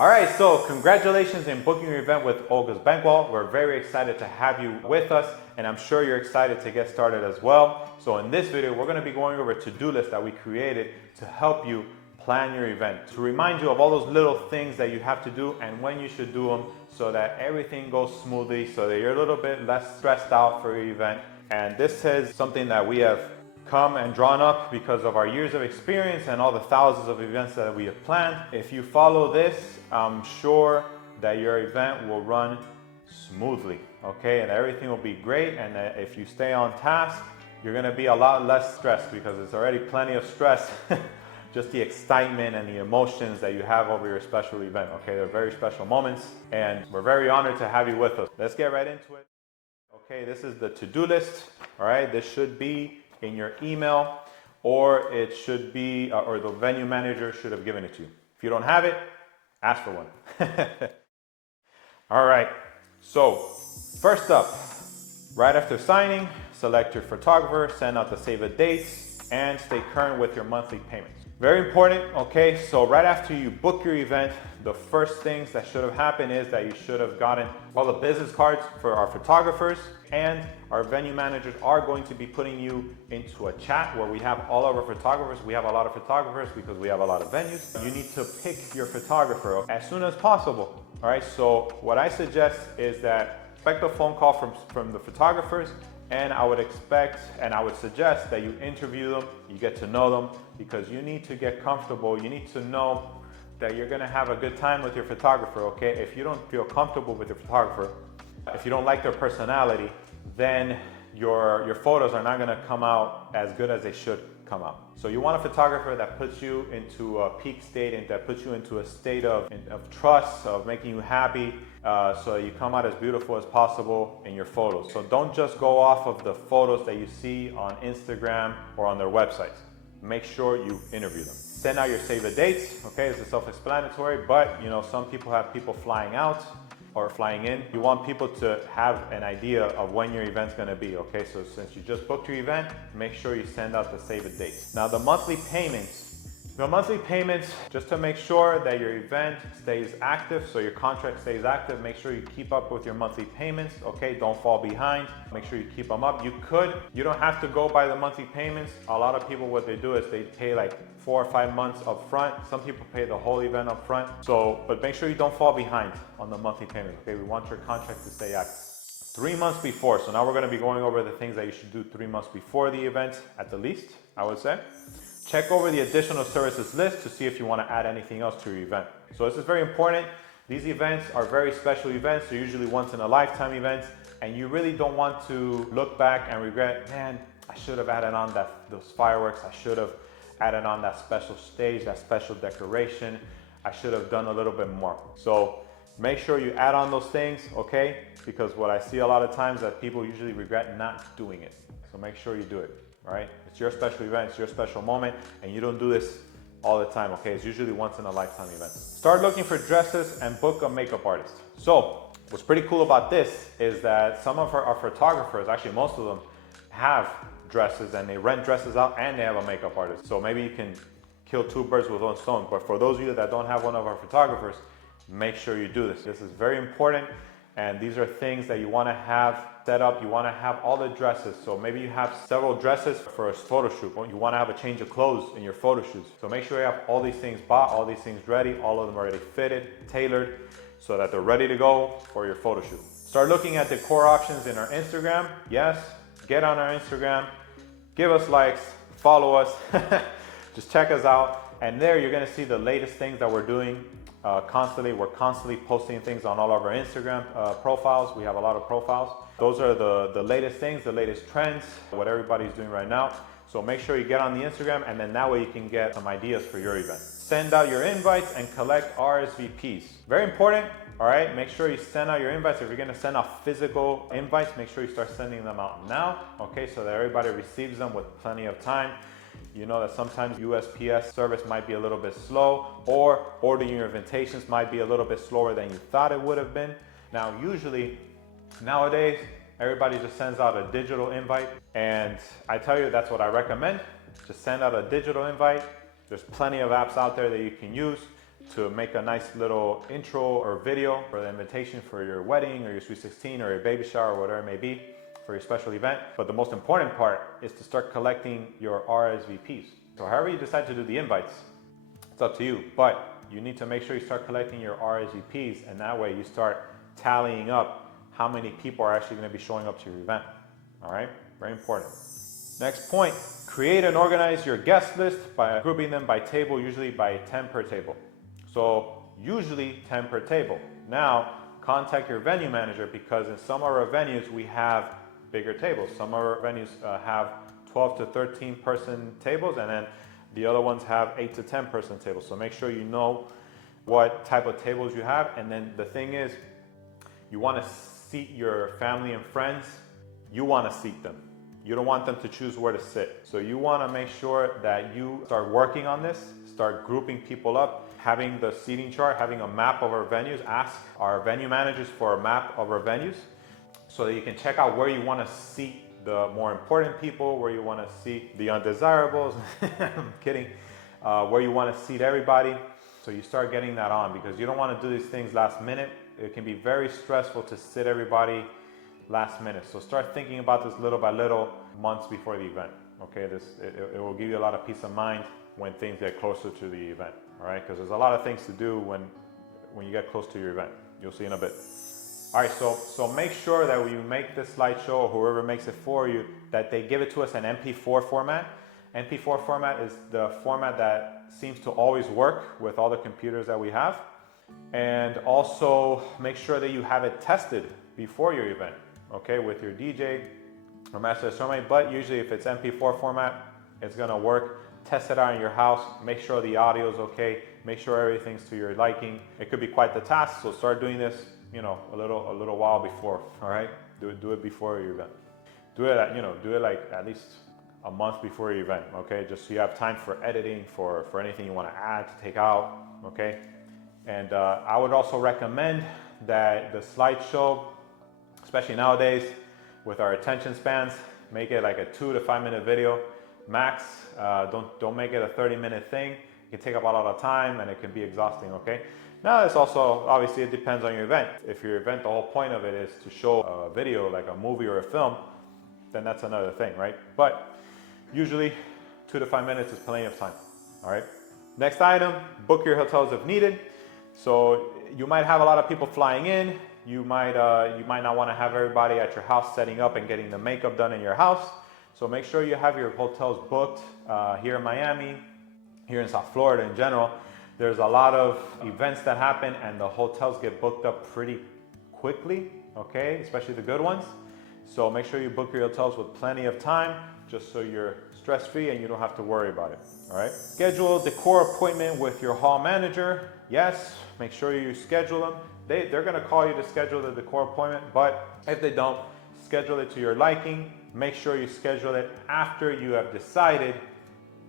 All right, so congratulations in booking your event with Olga's Banquet. We're very excited to have you with us, and I'm sure you're excited to get started as well. So in this video, we're gonna be going over a to-do list that we created to help you plan your event, to remind you of all those little things that you have to do and when you should do them so that everything goes smoothly, so that you're a little bit less stressed out for your event. And this is something that we have come and drawn up because of our years of experience and all the thousands of events that we have planned. If you follow this, I'm sure that your event will run smoothly, okay? And everything will be great. And if you stay on task, you're gonna be a lot less stressed because it's already plenty of stress. Just the excitement and the emotions that you have over your special event, okay? They're very special moments, and we're very honored to have you with us. Let's get right into it. Okay, this is the to-do list, all right? This should be in your email, or it should be, or the venue manager should have given it to you. If you don't have it, ask for one. All right, so first up, right after signing, select your photographer, send out the save the dates, and stay current with your monthly payments. Very important, okay? So right after you book your event, the first things that should have happened is that you should have gotten all the business cards for our photographers, and our venue managers are going to be putting you into a chat where we have all of our photographers. We have a lot of photographers because we have a lot of venues. You need to pick your photographer as soon as possible, all right? So what I suggest is that expect a phone call from the photographers, and I would expect and I would suggest that you interview them, you get to know them, because you need to get comfortable. You need to know that you're gonna have a good time with your photographer, okay? If you don't feel comfortable with your photographer, if you don't like their personality, then your photos are not gonna come out as good as they should come out. So you want a photographer that puts you into a peak state and that puts you into a state of trust, of making you happy, so you come out as beautiful as possible in your photos. So don't just go off of the photos that you see on Instagram or on their websites. Make sure you interview them. Send out your save the dates, okay? This is self-explanatory, but you know, some people have people flying out or flying in. You want people to have an idea of when your event's gonna be, okay? So since you just booked your event, make sure you send out the save the dates. Now the monthly payments, just to make sure that your event stays active, so your contract stays active, make sure you keep up with your monthly payments, okay? Don't fall behind, make sure you keep them up. You don't have to go by the monthly payments. A lot of people, what they do is they pay like 4 or 5 months up front. Some people pay the whole event up front. But make sure you don't fall behind on the monthly payment, okay? We want your contract to stay active. 3 months before, so now we're gonna be going over the things that you should do 3 months before the event at the least, I would say. Check over the additional services list to see if you want to add anything else to your event. So this is very important. These events are very special events. They're usually once in a lifetime events, and you really don't want to look back and regret, man, I should have added on those fireworks. I should have added on that special stage, that special decoration. I should have done a little bit more. So make sure you add on those things, okay? Because what I see a lot of times that people usually regret not doing it. So make sure you do it. All right, it's your special event, it's your special moment, and you don't do this all the time, okay? It's usually once in a lifetime event. Start looking for dresses and book a makeup artist. So what's pretty cool about this is that some of our photographers, actually most of them, have dresses and they rent dresses out and they have a makeup artist. So maybe you can kill 2 birds with 1 stone. But for those of you that don't have one of our photographers, make sure you do this. This is very important. And these are things that you want to have set up. You want to have all the dresses. So maybe you have several dresses for a photo shoot. You want to have a change of clothes in your photo shoots. So make sure you have all these things bought, all these things ready, all of them already fitted, tailored, so that they're ready to go for your photo shoot. Start looking at decor options in our Instagram. Yes, get on our Instagram, give us likes, follow us, just check us out. And there you're going to see the latest things that we're doing. Constantly, we're constantly posting things on all of our Instagram profiles. We have a lot of profiles. Those are the latest things, the latest trends, what everybody's doing right now. So make sure you get on the Instagram, and then that way you can get some ideas for your event. Send out your invites and collect RSVPs. Very important, all right? Make sure you send out your invites. If you're gonna send out physical invites, make sure you start sending them out now, okay? So that everybody receives them with plenty of time. You know that sometimes USPS service might be a little bit slow, or ordering your invitations might be a little bit slower than you thought it would have been. Now, usually, nowadays, everybody just sends out a digital invite, and I tell you, that's what I recommend. Just send out a digital invite. There's plenty of apps out there that you can use to make a nice little intro or video for the invitation for your wedding or your sweet 16 or your baby shower or whatever it may be for your special event. But the most important part is to start collecting your RSVPs. So however you decide to do the invites, it's up to you, but you need to make sure you start collecting your RSVPs, and that way you start tallying up how many people are actually going to be showing up to your event. All right, very important. Next point, create and organize your guest list by grouping them by table, usually by 10 per table. So usually 10 per table. Now, contact your venue manager, because in some of our venues we have bigger tables. Some of our venues have 12 to 13 person tables, and then the other ones have 8 to 10 person tables. So make sure you know what type of tables you have. And then the thing is, you want to seat your family and friends. You want to seat them. You don't want them to choose where to sit. So you want to make sure that you start working on this, start grouping people up, having the seating chart, having a map of our venues. Ask our venue managers for a map of our venues so that you can check out where you want to seat the more important people, where you want to seat the undesirables. I'm kidding. Where you want to seat everybody. So you start getting that on, because you don't want to do these things last minute. It can be very stressful to sit everybody last minute. So start thinking about this little by little, months before the event. Okay, it will give you a lot of peace of mind when things get closer to the event. All right, because there's a lot of things to do when you get close to your event. You'll see in a bit. All right, so make sure that when you make this slideshow, or whoever makes it for you, that they give it to us in MP4 format. MP4 format is the format that seems to always work with all the computers that we have. And also make sure that you have it tested before your event, okay, with your DJ or master of ceremony. But usually if it's MP4 format, it's gonna work. Test it out in your house, make sure the audio is okay, make sure everything's to your liking. It could be quite the task, so start doing this, you know, a little while before. All right, do it before your event. Do it like at least a month before your event, okay? Just so you have time for editing, for anything you want to add, to take out, okay? And I would also recommend that the slideshow, especially nowadays with our attention spans, make it like a 2 to 5 minute video max. Don't make it a 30-minute thing. It can take up a lot of time and it can be exhausting, okay? Now, it's also, obviously, it depends on your event. If your event, the whole point of it is to show a video, like a movie or a film, then that's another thing, right? But usually 2 to 5 minutes is plenty of time, all right? Next item, book your hotels if needed. So you might have a lot of people flying in. You might not want to have everybody at your house setting up and getting the makeup done in your house. So make sure you have your hotels booked here in Miami, here in South Florida in general. There's a lot of events that happen and the hotels get booked up pretty quickly, okay? Especially the good ones. So make sure you book your hotels with plenty of time, just so you're stress-free and you don't have to worry about it, all right? Schedule a decor appointment with your hall manager. Yes, make sure you schedule them. They're gonna call you to schedule the decor appointment, but if they don't, schedule it to your liking. Make sure you schedule it after you have decided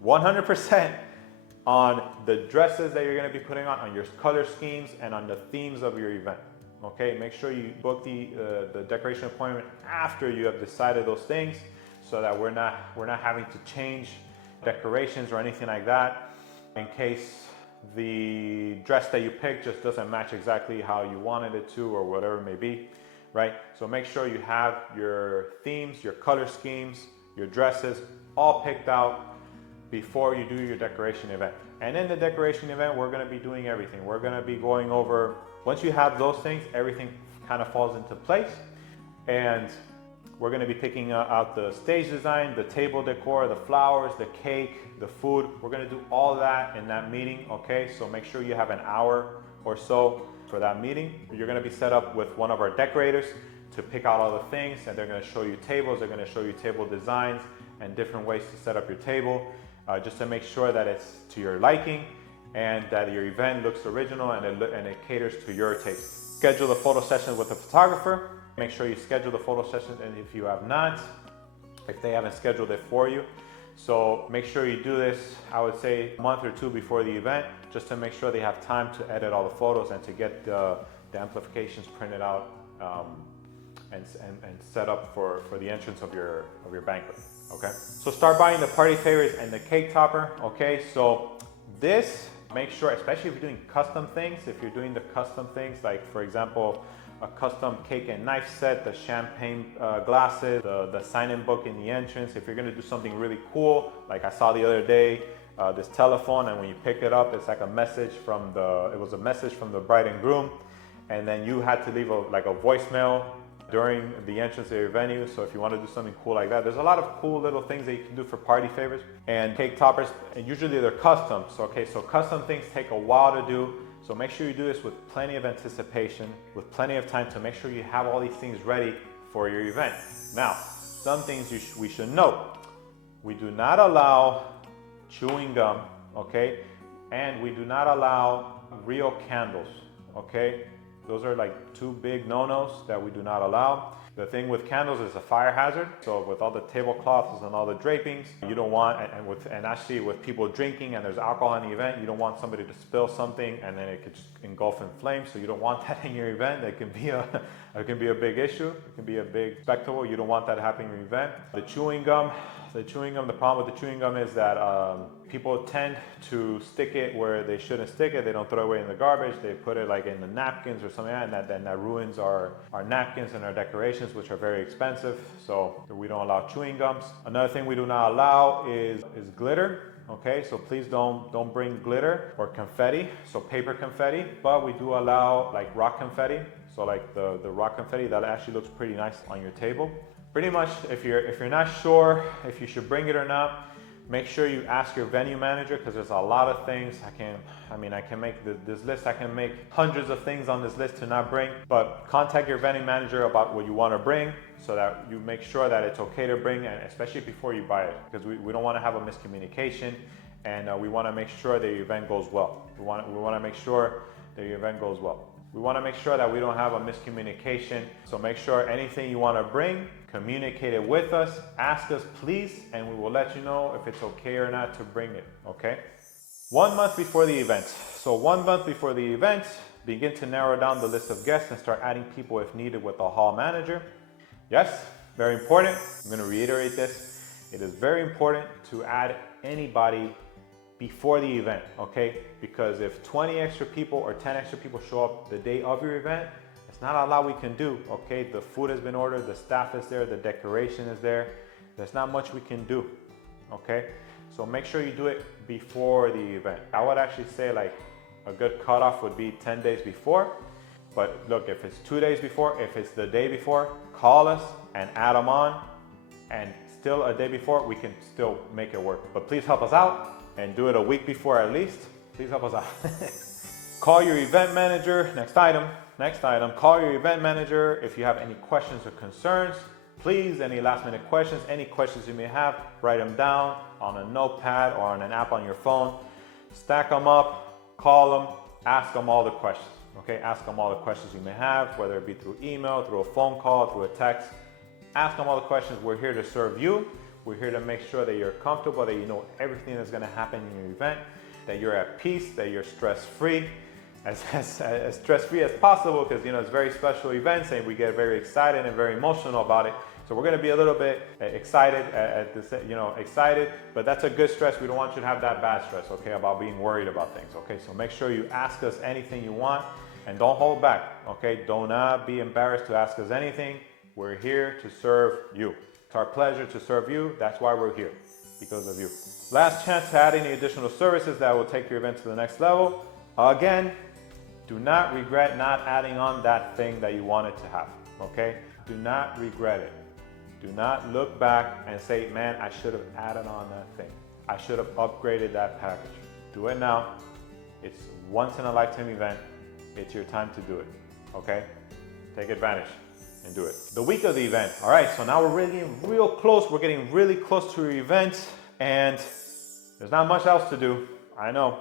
100% on the dresses that you're gonna be putting on your color schemes, and on the themes of your event. Okay, make sure you book the decoration appointment after you have decided those things, so that we're not having to change decorations or anything like that in case the dress that you picked just doesn't match exactly how you wanted it to, or whatever it may be, right? So make sure you have your themes, your color schemes, your dresses all picked out before you do your decoration event. And in the decoration event, we're gonna be doing everything. We're gonna be going over, once you have those things, everything kind of falls into place. And we're gonna be picking out the stage design, the table decor, the flowers, the cake, the food. We're gonna do all that in that meeting, okay? So make sure you have an hour or so for that meeting. You're gonna be set up with one of our decorators to pick out all the things, and they're gonna show you tables, they're gonna show you table designs and different ways to set up your table, just to make sure that it's to your liking and that your event looks original and it caters to your taste. Schedule the photo session with a photographer. Make sure you schedule the photo session, and if you have not, if they haven't scheduled it for you. So make sure you do this, I would say, a month or two before the event, just to make sure they have time to edit all the photos and to get the amplifications printed out and set up for the entrance of your banquet, okay? So start buying the party favors and the cake topper, okay? So this make sure, especially if you're doing custom things, if you're doing the custom things, like for example, a custom cake and knife set, the champagne glasses, the sign-in book in the entrance. If you're gonna do something really cool, like I saw the other day, this telephone, and when you pick it up, it's like a message from it was a message from the bride and groom, and then you had to leave a voicemail during the entrance of your venue. So if you want to do something cool like that, there's a lot of cool little things that you can do for party favors. And cake toppers, and usually they're custom. So so custom things take a while to do. So make sure you do this with plenty of anticipation, with plenty of time to make sure you have all these things ready for your event. Now, some things we should note. We do not allow chewing gum, okay? And we do not allow real candles, okay? Those are like two big no-nos that we do not allow. The thing with candles is a fire hazard. So with all the tablecloths and all the drapings, you don't want, and actually with people drinking and there's alcohol in the event, you don't want somebody to spill something and then it could just engulf in flames. So you don't want that in your event. It can be a big issue. It can be a big spectacle. You don't want that to happen in your event. The problem with the chewing gum is that people tend to stick it where they shouldn't stick it. They don't throw it away in the garbage. They put it like in the napkins or something like that, and that ruins our napkins and our decorations, which are very expensive. So we don't allow chewing gums. Another thing we do not allow is glitter. Okay, so please don't bring glitter or confetti, so paper confetti, but we do allow like rock confetti. So like the rock confetti, that actually looks pretty nice on your table. Pretty much, if you're not sure if you should bring it or not, make sure you ask your venue manager, because there's a lot of things. I can make this list. I can make hundreds of things on this list to not bring, but contact your venue manager about what you want to bring so that you make sure that it's okay to bring, and especially before you buy it, because we don't want to have a miscommunication, and we want to make sure that your event goes well. We want to make sure that your event goes well. We want to make sure that we don't have a miscommunication. So make sure anything you want to bring, communicate it with us, ask us please, and we will let you know if it's okay or not to bring it, okay? 1 month before the event. So 1 month before the event, begin to narrow down the list of guests and start adding people if needed with the hall manager. Yes, very important. I'm going to reiterate this. It is very important to add anybody before the event, okay? Because if 20 extra people or 10 extra people show up the day of your event, it's not a lot we can do, okay? The food has been ordered, the staff is there, the decoration is there. There's not much we can do, okay? So make sure you do it before the event. I would actually say like a good cutoff would be 10 days before. But look, if it's 2 days before, if it's the day before, call us and add them on. And still a day before, we can still make it work. But please help us out. And do it a week before at least. Please help us out. Call your event manager. Next item. Call your event manager if you have any questions or concerns. Please, any last minute questions, any questions you may have, write them down on a notepad or on an app on your phone. Stack them up, call them, ask them all the questions. Okay, ask them all the questions you may have, whether it be through email, through a phone call, through a text. Ask them all the questions. We're here to serve you. We're here to make sure that you're comfortable, that you know everything that's going to happen in your event, that you're at peace, that you're stress-free, as stress-free as possible, because it's very special events and we get very excited and very emotional about it. So we're going to be a little bit excited at this, excited, but that's a good stress. We don't want you to have that bad stress, okay, about being worried about things, okay? So make sure you ask us anything you want and don't hold back, okay? Do not be embarrassed to ask us anything. We're here to serve you. It's our pleasure to serve you. That's why we're here, because of you. Last chance to add any additional services that will take your event to the next level. Again, do not regret not adding on that thing that you wanted to have, okay? Do not regret it. Do not look back and say, man, I should have added on that thing. I should have upgraded that package. Do it now. It's a once in a lifetime event. It's your time to do it, okay? Take advantage and do it. The week of the event. All right, so now we're getting real close. We're getting really close to your event, and there's not much else to do, I know.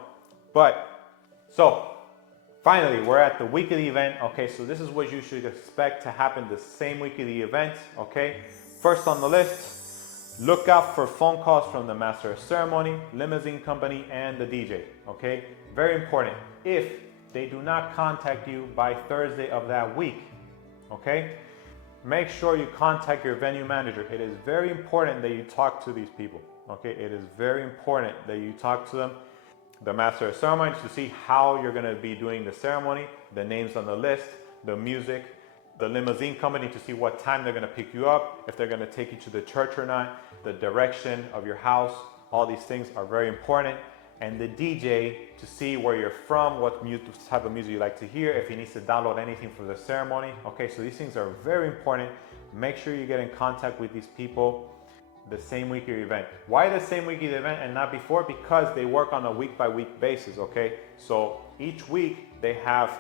But, so, finally, we're at the week of the event. Okay, so this is what you should expect to happen the same week of the event, okay? First on the list, look out for phone calls from the master of ceremony, limousine company, and the DJ, okay? Very important. If they do not contact you by Thursday of that week, okay? Make sure you contact your venue manager. It is very important that you talk to these people, okay? It is very important that you talk to them. the master of ceremonies to see how you're going to be doing the ceremony, the names on the list, the music, the limousine company to see what time they're going to pick you up, if they're going to take you to the church or not, the direction of your house. All these things are very important. And the DJ to see where you're from, what type of music you like to hear, if he needs to download anything for the ceremony. Okay, so these things are very important. Make sure you get in contact with these people the same week of your event. Why the same week of the event and not before? Because they work on a week-by-week basis, okay? So each week they have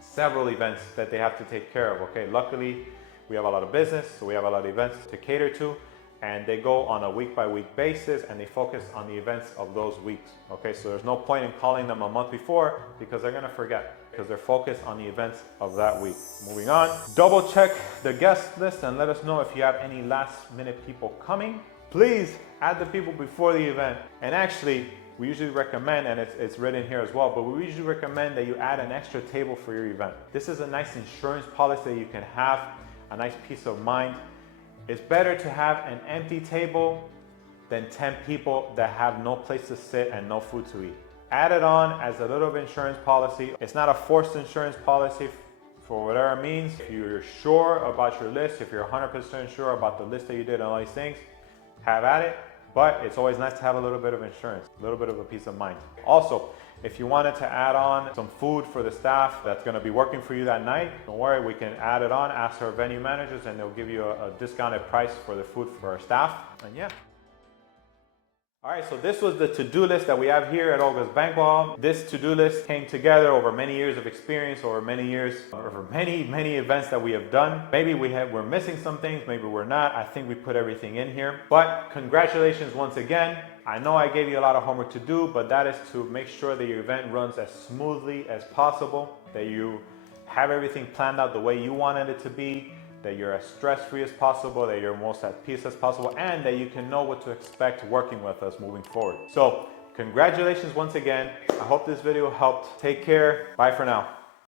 several events that they have to take care of, okay? Luckily, we have a lot of business, so we have a lot of events to cater to, and they go on a week-by-week basis and they focus on the events of those weeks, okay? So there's no point in calling them a month before because they're gonna forget because they're focused on the events of that week. Moving on, double check the guest list and let us know if you have any last-minute people coming. Please add the people before the event. And actually, we usually recommend, and it's written here as well, but we usually recommend that you add an extra table for your event. This is a nice insurance policy that you can have, a nice peace of mind. It's better to have an empty table than 10 people that have no place to sit and no food to eat. Add it on as a little insurance policy. It's not a forced insurance policy for whatever it means. If you're sure about your list, if you're 100% sure about the list that you did and all these things, have at it. But it's always nice to have a little bit of insurance, a little bit of a peace of mind. Also, if you wanted to add on some food for the staff that's going to be working for you that night, don't worry, we can add it on, ask our venue managers, and they'll give you a discounted price for the food for our staff. And yeah. All right, so this was the to-do list that we have here at Olga's Banquet Hall. This to-do list came together over many years of experience, over many events that we have done. Maybe we're missing some things, maybe we're not. I think we put everything in here. But congratulations once again. I know I gave you a lot of homework to do, but that is to make sure that your event runs as smoothly as possible, that you have everything planned out the way you wanted it to be, that you're as stress-free as possible, that you're most at peace as possible, and that you can know what to expect working with us moving forward. So, congratulations once again. I hope this video helped. Take care. Bye for now.